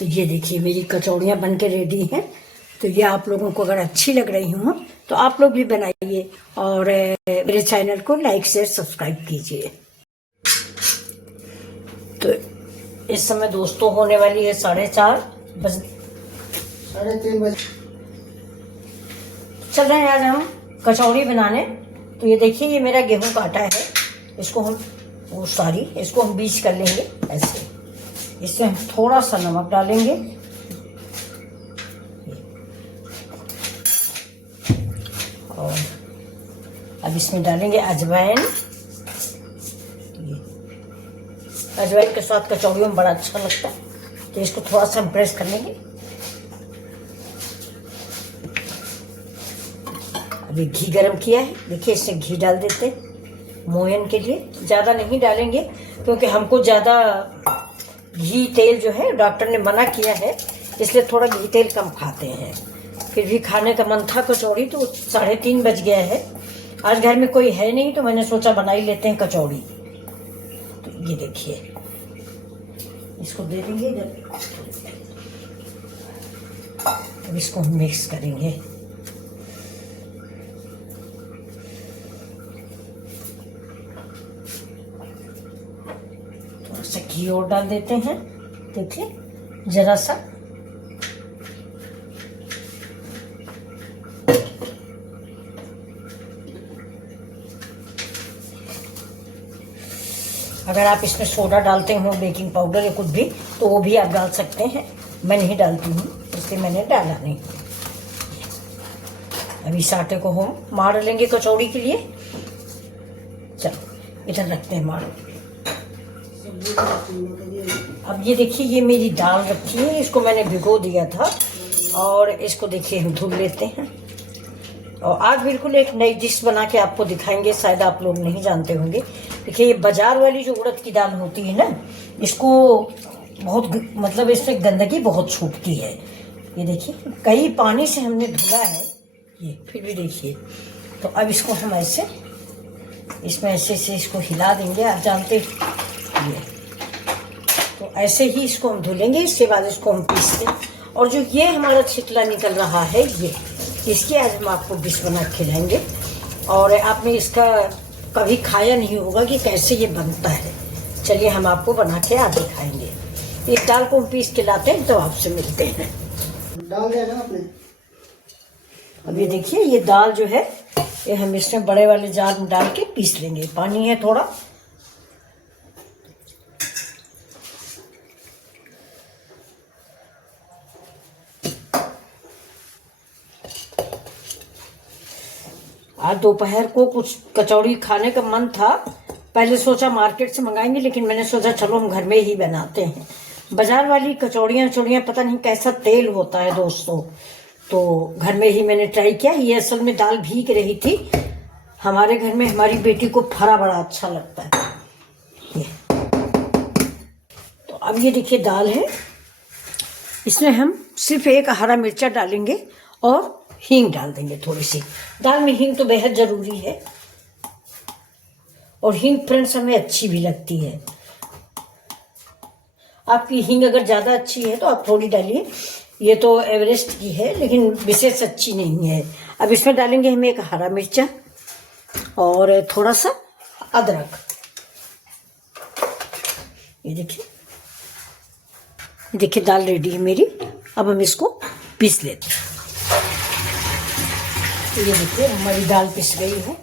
तो ये देखिए मेरी कचौड़ियाँ बन के रेडी हैं। तो ये आप लोगों को अगर अच्छी लग रही हों तो आप लोग भी बनाइए और मेरे चैनल को लाइक शेयर सब्सक्राइब कीजिए। तो इस समय दोस्तों होने वाली है 4:30 बजे, 3:30 बजे चल रहे हैं आज हम कचौड़ी बनाने। तो ये देखिए ये मेरा गेहूं का आटा है, इसको हम इसको हम बीच कर लेंगे ऐसे। इसमें हम थोड़ा सा नमक डालेंगे और अब इसमें डालेंगे अजवाइन। अजवाइन के साथ कचौड़ियों में बड़ा अच्छा लगता है, तो इसको थोड़ा सा हम प्रेस कर लेंगे। अभी घी गरम किया है, देखिए इससे घी डाल देते मोयन के लिए। ज़्यादा नहीं डालेंगे क्योंकि हमको ज़्यादा घी तेल जो है डॉक्टर ने मना किया है, इसलिए थोड़ा घी तेल कम खाते हैं। फिर भी खाने का मन था कचौड़ी, तो 3:30 बज गया है। आज घर में कोई है नहीं तो मैंने सोचा बना ही लेते हैं कचौड़ी। तो ये देखिए इसको दे देंगे इधर, अब इसको हम मिक्स करेंगे। थोड़ा सा घी और डाल देते हैं, देखिए जरा सा। अगर आप इसमें सोडा डालते हो, बेकिंग पाउडर या कुछ भी, तो वो भी आप डाल सकते हैं। मैं नहीं डालती हूँ इसलिए मैंने डाला नहीं। अभी इस आटे को हम मार लेंगे कचौड़ी के लिए। चलो इधर रखते हैं मार। अब ये देखिए ये मेरी दाल रखी है, इसको मैंने भिगो दिया था और इसको देखिए हम धुल लेते हैं। और आज बिल्कुल एक नई डिश बना के आपको दिखाएंगे, शायद आप लोग नहीं जानते होंगे। देखिए ये बाजार वाली जो उड़द की दाल होती है ना, इसको बहुत मतलब इससे गंदगी बहुत छूटती है। ये देखिए कई पानी से हमने धुला है ये, फिर भी देखिए। तो अब इसको हम ऐसे इसमें ऐसे इसको हिला देंगे। आप जानते ये, तो ऐसे ही इसको हम धुलेंगे। इसके बाद इसको हम पीसते हैं। और जो ये हमारा छिटला निकल रहा है ये, इसकी आज हम आपको डिश बना खिलाएंगे। और आपने इसका कभी खाया नहीं होगा कि कैसे ये बनता है। चलिए हम आपको बना के आज दिखाएंगे। इस दाल को हम पीस के लाते हैं तो आपसे मिलते हैं। डाल दिया ना आपने। अब ये देखिए ये दाल जो है ये हम इसमें बड़े वाले जार में डाल के पीस लेंगे। पानी है थोड़ा, आज दोपहर को कुछ कचौड़ी खाने का मन था। पहले सोचा मार्केट से मंगाएंगे, लेकिन मैंने सोचा चलो हम घर में ही बनाते हैं। बाजार वाली कचौड़ियाँ पता नहीं कैसा तेल होता है दोस्तों, तो घर में ही मैंने ट्राई किया। ये असल में दाल भीग रही थी। हमारे घर में हमारी बेटी को फरा बड़ा अच्छा लगता है ये। तो अब ये देखिए दाल है, इसमें हम सिर्फ एक हरा मिर्चा डालेंगे और हींग डाल देंगे थोड़ी सी। दाल में हींग तो बेहद जरूरी है, और हींग फ्रेंड्स हमें अच्छी भी लगती है। आपकी हींग अगर ज्यादा अच्छी है तो आप थोड़ी डालिए, ये तो एवरेस्ट की है लेकिन विशेष अच्छी नहीं है। अब इसमें डालेंगे हम एक हरा मिर्चा और थोड़ा सा अदरक। ये देखिए दाल रेडी है मेरी। अब हम इसको पीस लेते हैं। तो ये देखिए हमारी दाल पिस गई है,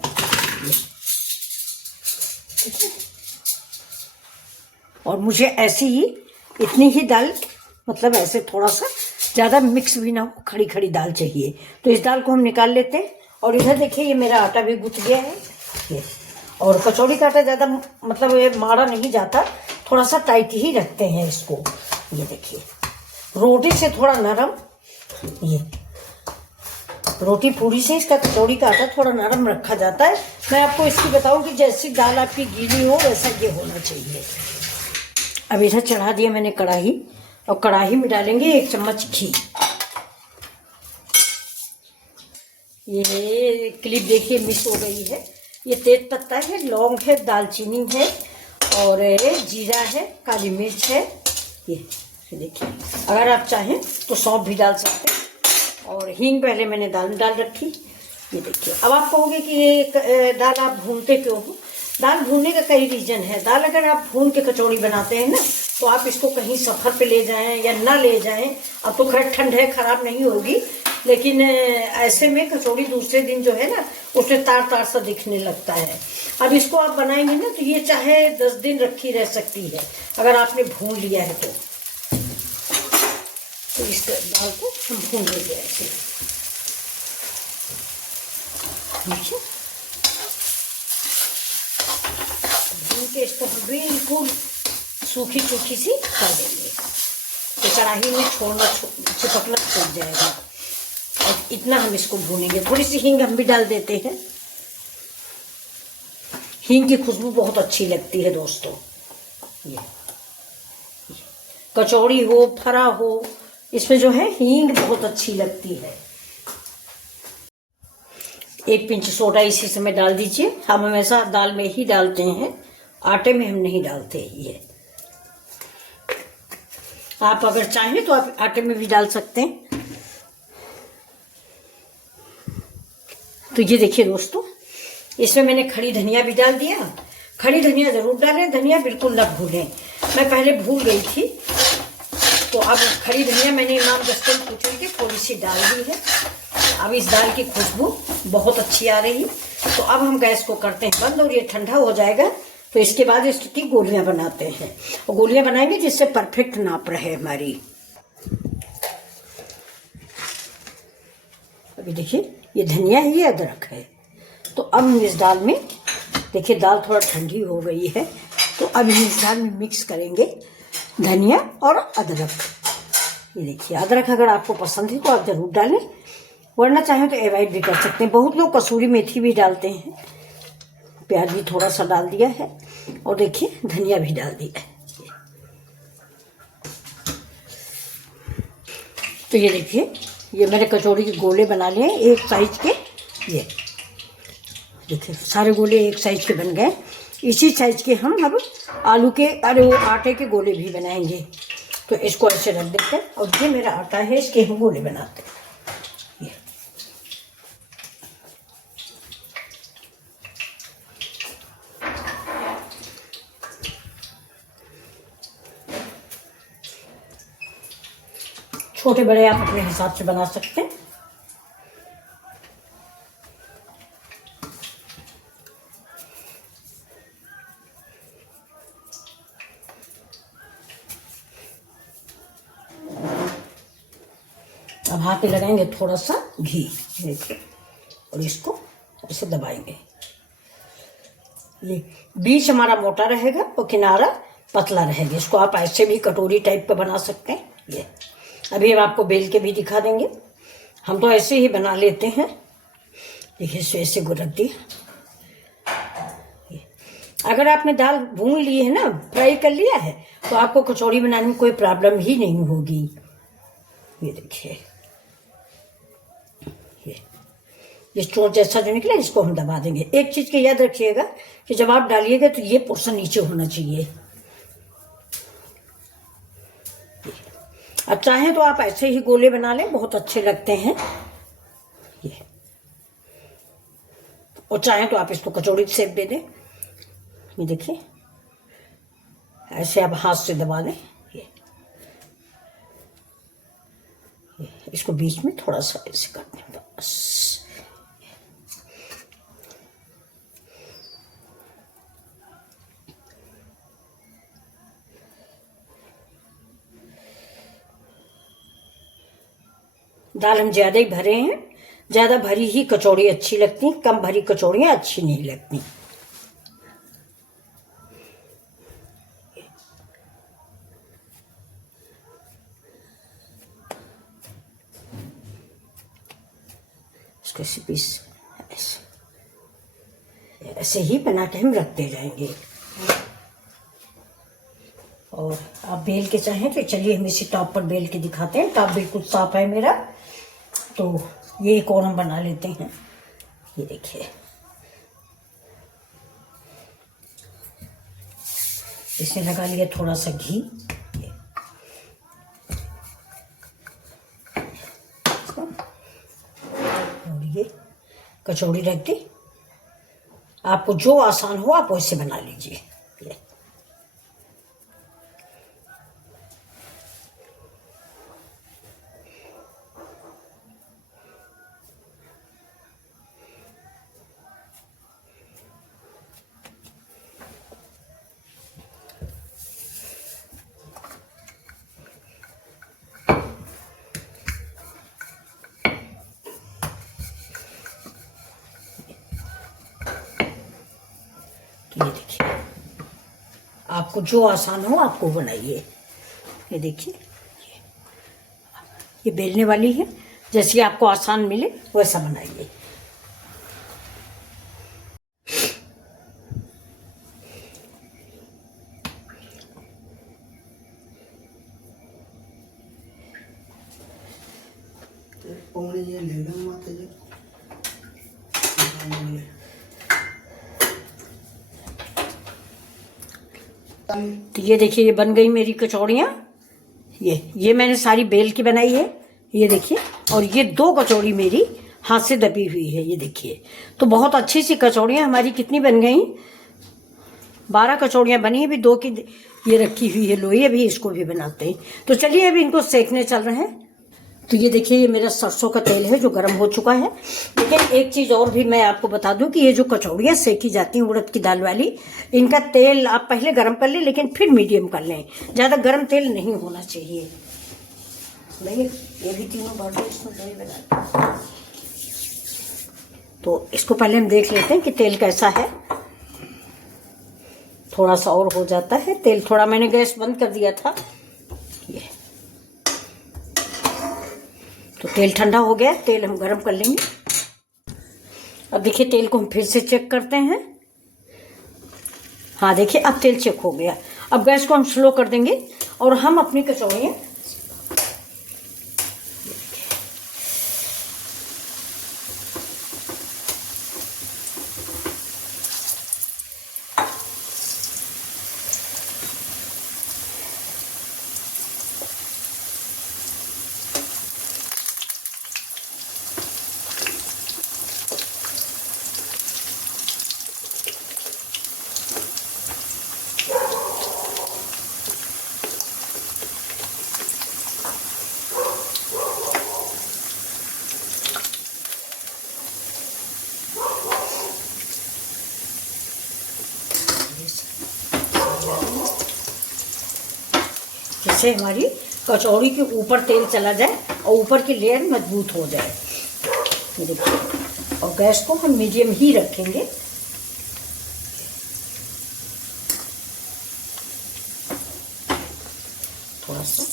ठीक है। और मुझे ऐसी ही इतनी ही दाल, मतलब ऐसे थोड़ा सा ज़्यादा मिक्स भी ना हो, खड़ी खड़ी दाल चाहिए। तो इस दाल को हम निकाल लेते हैं। और इधर देखिए ये मेरा आटा भी गुथ गया है ये। और कचौड़ी का आटा ज़्यादा मतलब ये माड़ा नहीं जाता, थोड़ा सा टाइट ही रखते हैं इसको। ये देखिए रोटी से थोड़ा नरम, ये रोटी पूरी से इसका कचौड़ी का आटा थोड़ा नरम रखा जाता है। मैं आपको इसकी बताऊं कि जैसी दाल आपकी गीली हो वैसा ये होना चाहिए। अब इधर चढ़ा दिया मैंने कढ़ाई, और कढ़ाई में डालेंगे 1 चम्मच घी। ये क्लिप देखिए मिस हो गई है। ये तेज पत्ता है, लौंग है, दालचीनी है और जीरा है, काली मिर्च है। ये देखिए, अगर आप चाहें तो सौंफ भी डाल सकते हैं। और हींग पहले मैंने दाल में डाल रखी। ये देखिए, अब आप कहोगे कि ये दाल आप भूनते क्यों हो? दाल भूनने का कई रीजन है। दाल अगर आप भून के कचौड़ी बनाते हैं ना, तो आप इसको कहीं सफ़र पे ले जाएं या ना ले जाएं, अब तो खैर ठंड है, खराब नहीं होगी, लेकिन ऐसे में कचौड़ी दूसरे दिन जो है ना, उसमें तार तार सा दिखने लगता है। अब इसको आप बनाएंगे ना, तो ये चाहे 10 दिन रखी रह सकती है, अगर आपने भून लिया है तो इस दाल को हम भून लेंगे ऐसे। देखिए, भून के इसको बिल्कुल सूखी सूखी सी कर देंगे, तो कढ़ाई में चिपकना छूट जाएगा। और इतना हम इसको भूनेंगे। थोड़ी सी हींग हम भी डाल देते हैं। हींग की खुशबू बहुत अच्छी लगती है दोस्तों। ये कचौड़ी हो, फरा हो, इसमें जो है हींग बहुत अच्छी लगती है। 1 पिंच सोडा इसी समय डाल दीजिए। हम हमेशा दाल में ही डालते हैं, आटे में हम नहीं डालते। ये आप अगर चाहें तो आप आटे में भी डाल सकते हैं। तो ये देखिए दोस्तों, इसमें मैंने खड़ी धनिया भी डाल दिया। खड़ी धनिया जरूर डालें, धनिया बिल्कुल न भूलें। मैं पहले भूल गई थी, तो अब खड़ी धनिया मैंने इमाम दस्तन पूछने की थोड़ी सी डाल दी है। अब इस दाल की खुशबू बहुत अच्छी आ रही। तो अब हम गैस को करते हैं बंद, और ये ठंडा हो जाएगा, तो इसके बाद इसकी गोलियां बनाते हैं। और गोलियां बनाएंगे जिससे परफेक्ट नाप रहे हमारी। अभी देखिए, ये धनिया है, ये अदरक है। तो अब हम इस दाल में, देखिए दाल थोड़ा ठंडी हो गई है, तो अब इस दाल में मिक्स करेंगे धनिया और अदरक। ये देखिए, अदरक अगर आपको पसंद है तो आप जरूर डालें, वरना चाहें तो अवॉइड भी कर सकते हैं। बहुत लोग कसूरी मेथी भी डालते हैं। प्याज भी थोड़ा सा डाल दिया है, और देखिए धनिया भी डाल दिया है। तो ये देखिए, ये मैंने कचौड़ी के गोले बना लिए एक साइज के। ये देखिए, सारे गोले एक साइज के बन गए। इसी साइज के हम अब आलू के, अरे वो आटे के गोले भी बनाएंगे। तो इसको ऐसे रख देते हैं, और ये मेरा आटा है, इसके हम गोले बनाते हैं। ये छोटे बड़े आप अपने हिसाब से बना सकते हैं। अब हाथ पे लगाएंगे थोड़ा सा घी, देखिए, और इसको ऐसे दबाएंगे। ये बीच हमारा मोटा रहेगा और किनारा पतला रहेगा। इसको आप ऐसे भी कटोरी टाइप का बना सकते हैं। ये अभी हम आपको बेल के भी दिखा देंगे। हम तो ऐसे ही बना लेते हैं। देखिए, इसे ऐसे रख दिया। अगर आपने दाल भून ली है ना, फ्राई कर लिया है, तो आपको कचौड़ी बनाने में कोई प्रॉब्लम ही नहीं होगी। ये देखिए, ये चोट जैसा जो निकला, इसको हम दबा देंगे। एक चीज के याद रखिएगा कि जब आप डालिएगा तो ये पोर्शन नीचे होना चाहिए। अब चाहें तो आप ऐसे ही गोले बना लें, बहुत अच्छे लगते हैं ये। और चाहें तो आप इसको कचौड़ी शेप दे दें। ये देखिए, ऐसे आप हाथ से दबा लें। ये इसको बीच में थोड़ा सा ऐसे कर दें, बस। दाल हम ज़्यादा ही भरे हैं। ज़्यादा भरी ही कचौड़ी अच्छी लगती, कम भरी कचौड़ियाँ अच्छी नहीं लगती। इसको ऐसे ही बना के हम रखते जाएंगे। और आप बेल के चाहें तो चलिए हम इसी टॉप पर बेल के दिखाते हैं। टॉप बिल्कुल साफ है मेरा, तो ये एक और हम बना लेते हैं। ये देखिए, इसमें लगा लिया थोड़ा सा घी। कचौड़ी रख दी। आपको जो आसान हो आप वैसे बना लीजिए। ये देखिए, आपको जो आसान हो आपको बनाइए। ये देखिए, ये बेलने वाली है, जैसे आपको आसान मिले वैसा बनाइए। ये ले लो माता जी। तो ये देखिए, ये बन गई मेरी कचौड़ियाँ। ये मैंने सारी बेल की बनाई है, ये देखिए। और ये 2 कचौड़ी मेरी हाथ से दबी हुई है, ये देखिए। तो बहुत अच्छी सी कचौड़ियाँ हमारी कितनी बन गई, 12 कचौड़ियाँ बनी। अभी 2 की ये रखी हुई है लोई, अभी इसको भी बनाते हैं। तो चलिए अभी इनको सेकने चल रहे हैं। तो ये देखिए, ये मेरा सरसों का तेल है जो गर्म हो चुका है। लेकिन एक चीज़ और भी मैं आपको बता दूं कि ये जो कचौड़ियाँ सेकी जाती हैं उड़द की दाल वाली, इनका तेल आप पहले गर्म कर लें, लेकिन फिर मीडियम कर लें। ज़्यादा गर्म तेल नहीं होना चाहिए। नहीं, ये भी तीनों बार इसमें दही बना। तो इसको पहले हम देख लेते हैं कि तेल कैसा है। थोड़ा सा और हो जाता है तेल, थोड़ा मैंने गैस बंद कर दिया था। ये तो तेल ठंडा हो गया, तेल हम गरम कर लेंगे। अब देखिए, तेल को हम फिर से चेक करते हैं। हाँ देखिए, अब तेल चेक हो गया। अब गैस को हम स्लो कर देंगे और हम अपनी कचौड़ियाँ जिससे हमारी कचौड़ी के ऊपर तेल चला जाए और ऊपर की लेयर मजबूत हो जाए। ये देखिए, और गैस को हम मीडियम ही रखेंगे। थोड़ा सा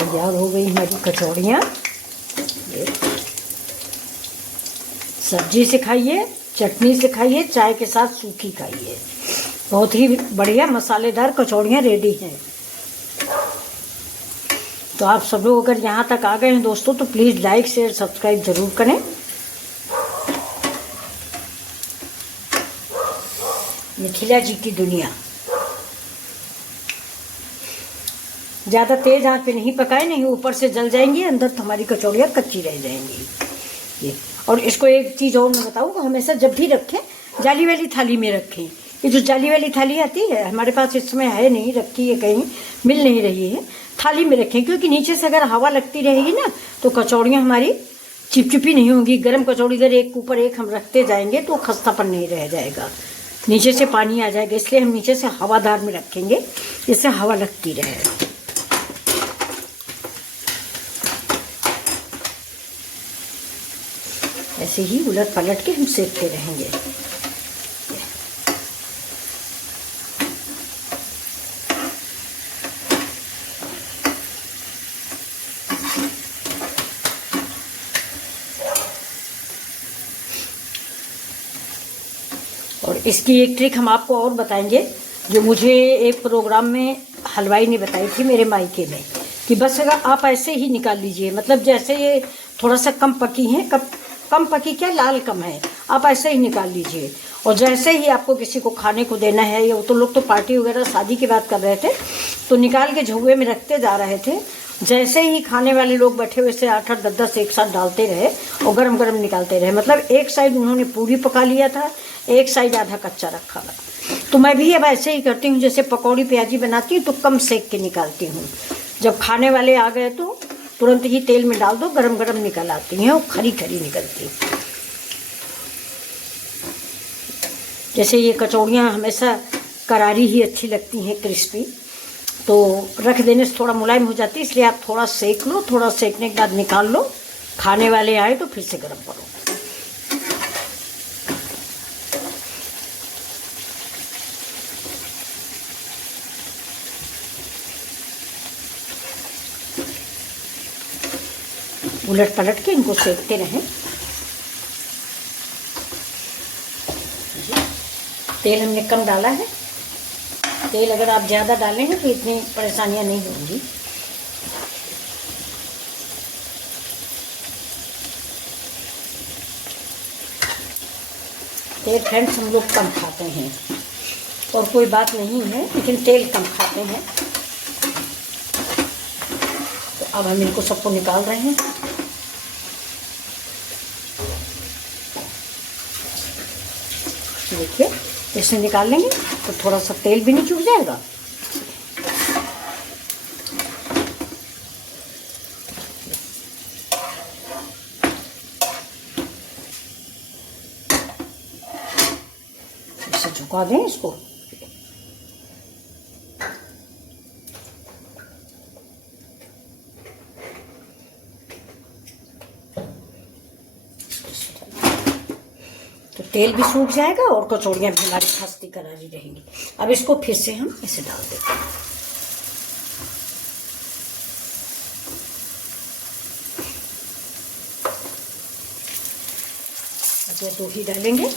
तैयार हो गई हमारी कचौड़ियाँ। सब्जी से खाइए, चटनी से खाइए, चाय के साथ सूखी खाइए। बहुत ही बढ़िया मसालेदार कचौड़ियाँ रेडी हैं। तो आप सब लोग अगर यहाँ तक आ गए हैं दोस्तों, तो प्लीज़ लाइक शेयर सब्सक्राइब ज़रूर करें। मिथिला जी की दुनिया। ज़्यादा तेज़ आंच पे नहीं पकाए, नहीं ऊपर से जल जाएंगी, अंदर तो हमारी कचौड़ियाँ कच्ची रह जाएंगी। ये, और इसको एक चीज़ और मैं बताऊँ, हमेशा जब भी रखें जाली वाली थाली में रखें। ये जो जाली वाली थाली आती है, हमारे पास इस समय है नहीं, रखी है कहीं, मिल नहीं रही है। थाली में रखें, क्योंकि नीचे से अगर हवा लगती रहेगी ना तो कचौड़ियाँ हमारी चिपचिपी नहीं होंगी। गर्म कचौड़ी अगर एक ऊपर एक हम रखते जाएंगे तो खस्तापन नहीं रह जाएगा, नीचे से पानी आ जाएगा। इसलिए हम नीचे से हवादार में रखेंगे, जिससे हवा लगती रहे। ऐसे ही उलट पलट के हम सेकते रहेंगे। और इसकी एक ट्रिक हम आपको और बताएंगे, जो मुझे एक प्रोग्राम में हलवाई ने बताई थी मेरे मायके में कि बस अगर आप ऐसे ही निकाल लीजिए, मतलब जैसे ये थोड़ा सा कम पकी हैं, कम पकी क्या, लाल कम है, आप ऐसे ही निकाल लीजिए। और जैसे ही आपको किसी को खाने को देना है, या तो लोग तो पार्टी वगैरह शादी की बात कर रहे थे, तो निकाल के झुए में रखते जा रहे थे। जैसे ही खाने वाले लोग बैठे हुए से 8-8 10-10 एक साथ डालते रहे और गरम गरम निकालते रहे। मतलब एक साइड उन्होंने पूरी पका लिया था, एक साइड आधा कच्चा रखा था। तो मैं भी अब ऐसे ही करती हूँ, जैसे पकौड़ी प्याजी बनाती हूँ तो कम सेक के निकालती हूँ। जब खाने वाले आ गए तो तुरंत ही तेल में डाल दो, गरम गरम निकल आती हैं और खरी खरी निकलती। जैसे ये कचौड़ियाँ हमेशा करारी ही अच्छी लगती हैं, क्रिस्पी, तो रख देने से थोड़ा मुलायम हो जाती है, इसलिए आप थोड़ा सेक लो, थोड़ा सेकने के बाद निकाल लो, खाने वाले आए तो फिर से गर्म करो। उलट पलट के इनको सेकते रहें। तेल हमने कम डाला है, तेल अगर आप ज़्यादा डालेंगे तो इतनी परेशानियां नहीं होंगी। तेल फ्रेंड्स हम लोग कम खाते हैं और कोई बात नहीं है, लेकिन तेल कम खाते हैं। तो अब हम इनको सबको निकाल रहे हैं। देखिए इसे निकाल लेंगे तो थोड़ा सा तेल भी नहीं चूक जाएगा। इसे झुका दें इसको। तो तेल भी सूख जाएगा और कचौड़ियाँ भी हमारी खस्ती करारी रहेंगी। अब इसको फिर से हम इसे डाल देते हैं। अब ये 2 ही डालेंगे।